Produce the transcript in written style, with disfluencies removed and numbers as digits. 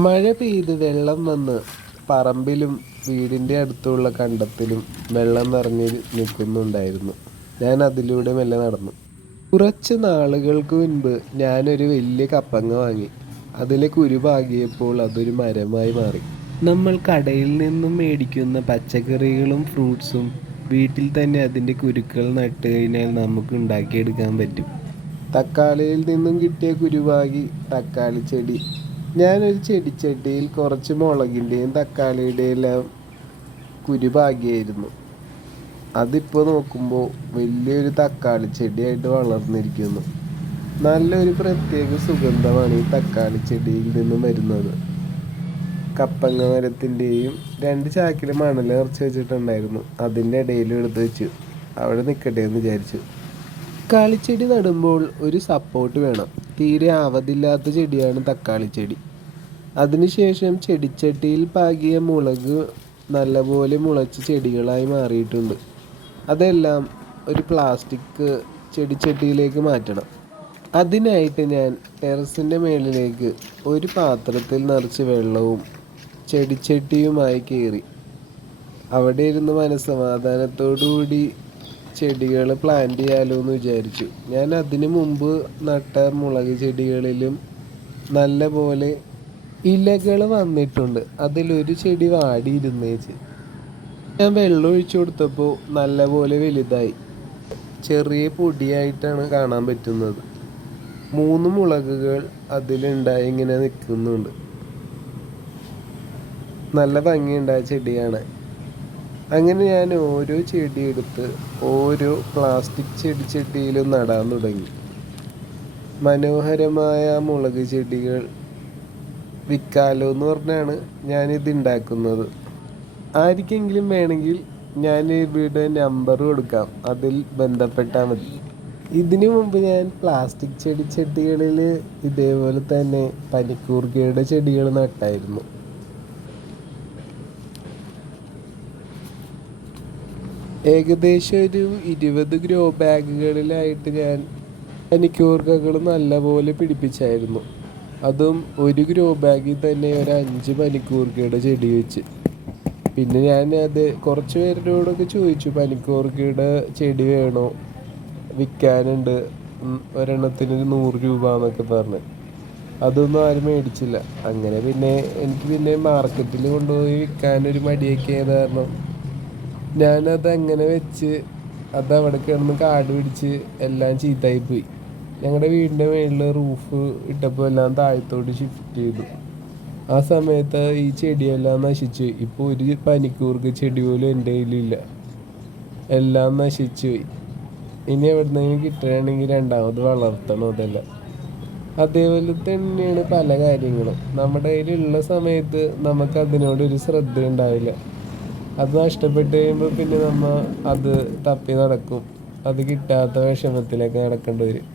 മഴ പെയ്ത് വെള്ളം വന്ന് പറമ്പിലും വീടിൻ്റെ അടുത്തുള്ള കണ്ടത്തിലും വെള്ളം നിറഞ്ഞ് നിൽക്കുന്നുണ്ടായിരുന്നു. ഞാൻ അതിലൂടെ മെല്ലെ നടന്നു. കുറച്ച് നാളുകൾക്ക് മുൻപ് ഞാനൊരു വലിയ കപ്പങ്ങ വാങ്ങി. അതിലെ കുരു പാകിയപ്പോൾ അതൊരു മരമായി മാറി. നമ്മൾ കടയിൽ നിന്നും മേടിക്കുന്ന പച്ചക്കറികളും ഫ്രൂട്ട്സും വീട്ടിൽ തന്നെ അതിൻ്റെ കുരുക്കൾ നട്ട് കഴിഞ്ഞാൽ നമുക്ക് ഉണ്ടാക്കിയെടുക്കാൻ പറ്റും. തക്കാളിയിൽ നിന്നും കിട്ടിയ കുരുവാകി തക്കാളി ചെടി. ഞാനൊരു ചെടിച്ചട്ടിയിൽ കുറച്ച് മുളകിൻ്റെയും തക്കാളിയുടെയും എല്ലാം കുരുപാകിയായിരുന്നു. അതിപ്പോൾ നോക്കുമ്പോൾ വലിയൊരു തക്കാളി ചെടിയായിട്ട് വളർന്നിരിക്കുന്നു. നല്ലൊരു പ്രത്യേക സുഗന്ധമാണ് ഈ തക്കാളി ചെടിയിൽ നിന്നും വരുന്നത്. കപ്പങ്ങ മരത്തിൻ്റെയും 2 ചാക്കിൽ മണൽ നിറച്ച് വെച്ചിട്ടുണ്ടായിരുന്നു. അതിൻ്റെ ഇടയിൽ എടുത്ത് വെച്ചു. അവിടെ നിൽക്കട്ടെ എന്ന് വിചാരിച്ചു. തക്കാളിച്ചെടി നടുമ്പോൾ ഒരു സപ്പോർട്ട് വേണം. തീരെ ആവതില്ലാത്ത ചെടിയാണ് തക്കാളിച്ചെടി. അതിനുശേഷം ചെടിച്ചട്ടിയിൽ പാകിയ മുളക് നല്ലപോലെ മുളച്ച് ചെടികളായി മാറിയിട്ടുണ്ട്. അതെല്ലാം ഒരു പ്ലാസ്റ്റിക് ചെടിച്ചട്ടിയിലേക്ക് മാറ്റണം. അതിനായിട്ട് ഞാൻ ടെറസിൻ്റെ മുകളിലേക്ക് ഒരു പാത്രത്തിൽ നിറച്ച് വെള്ളവും ചെടിച്ചട്ടിയുമായി കയറി. അവിടെ ഇരുന്ന് മനസ്സമാധാനത്തോടുകൂടി ചെടികൾ പ്ലാന്റ് ചെയ്യാലോ എന്ന് വിചാരിച്ചു. ഞാൻ അതിനു മുമ്പ് നട്ട മുളക് ചെടികളിലും നല്ല പോലെ ഇലകൾ വന്നിട്ടുണ്ട്. അതിലൊരു ചെടി വാടിയിരുന്നേച്ച്. ഞാൻ വെള്ളം ഒഴിച്ചു കൊടുത്തപ്പോൾ നല്ലപോലെ വലുതായി. ചെറിയ പൊടിയായിട്ടാണ് കാണാൻ പറ്റുന്നത്. 3 മുളകുകൾ അതിലുണ്ടായി ഇങ്ങനെ നിൽക്കുന്നുണ്ട്. നല്ല ഭംഗിയുണ്ടായ ചെടിയാണ്. അങ്ങനെ ഞാൻ ഓരോ ചെടി എടുത്ത് ഓരോ പ്ലാസ്റ്റിക് ചെടിച്ചട്ടിയിലും നടാൻ തുടങ്ങി. മനോഹരമായ മുളക് ചെടികൾ വിൽക്കാലോ എന്ന് പറഞ്ഞാണ് ഞാനിത് ഉണ്ടാക്കുന്നത്. ആർക്കെങ്കിലും വേണമെങ്കിൽ ഞാൻ ഇവിടെ നമ്പർ കൊടുക്കാം, അതിൽ ബന്ധപ്പെട്ടാൽ മതി. ഇതിനു മുമ്പ് ഞാൻ പ്ലാസ്റ്റിക് ചെടിച്ചട്ടികളിൽ ഇതേപോലെ തന്നെ പനിക്കൂർക്കയുടെ ചെടികൾ നട്ടായിരുന്നു. ഏകദേശം ഒരു 20 ഗ്രോ ബാഗുകളിലായിട്ട് ഞാൻ പനിക്കൂർക്കകൾ നല്ലപോലെ പിടിപ്പിച്ചായിരുന്നു. അതും ഒരു ഗ്രോ ബാഗിൽ തന്നെ ഒരു 5 പനിക്കൂർക്കയുടെ ചെടി വെച്ച്. പിന്നെ ഞാൻ അത് കുറച്ച് പേരോടൊക്കെ ചോദിച്ചു, പനിക്കൂർക്കയുടെ ചെടി വേണോ, വിൽക്കാനുണ്ട്, ഒരെണ്ണത്തിന് 100 രൂപ എന്നൊക്കെ പറഞ്ഞ്. അതൊന്നും ആരും മേടിച്ചില്ല. അങ്ങനെ പിന്നെ എനിക്ക് മാർക്കറ്റിൽ കൊണ്ടുപോയി വിൽക്കാനൊരു മടിയൊക്കെ ആയത് കാരണം ഞാനത് അങ്ങനെ വെച്ച് അതവിടെ കിടന്ന് കാട് പിടിച്ച് എല്ലാം ചീത്തയായിപ്പോയി. ഞങ്ങളുടെ വീടിൻ്റെ മുകളിൽ റൂഫ് ഇട്ടപ്പോൾ എല്ലാം താഴത്തോട്ട് ഷിഫ്റ്റ് ചെയ്തു. ആ സമയത്ത് ഈ ചെടിയെല്ലാം നശിച്ചു. ഇപ്പോൾ ഒരു പനിക്കൂർക്ക ചെടി പോലും എൻ്റെ കയ്യിലില്ല. എല്ലാം നശിച്ചു പോയി. ഇനി എവിടുന്നെങ്കിലും കിട്ടുകയാണെങ്കിൽ രണ്ടാമത് വളർത്തണം അതെല്ലാം. അതേപോലെ തന്നെയാണ് പല കാര്യങ്ങളും. നമ്മുടെ കയ്യിലുള്ള സമയത്ത് നമുക്ക് അതിനോടൊരു ശ്രദ്ധ ഉണ്ടാവില്ല. അത് നഷ്ടപ്പെട്ട് കഴിയുമ്പോൾ പിന്നെ നമ്മൾ അത് തപ്പി നടക്കും. അത് കിട്ടാത്ത വിഷമത്തിലൊക്കെ നടക്കേണ്ടി വരും.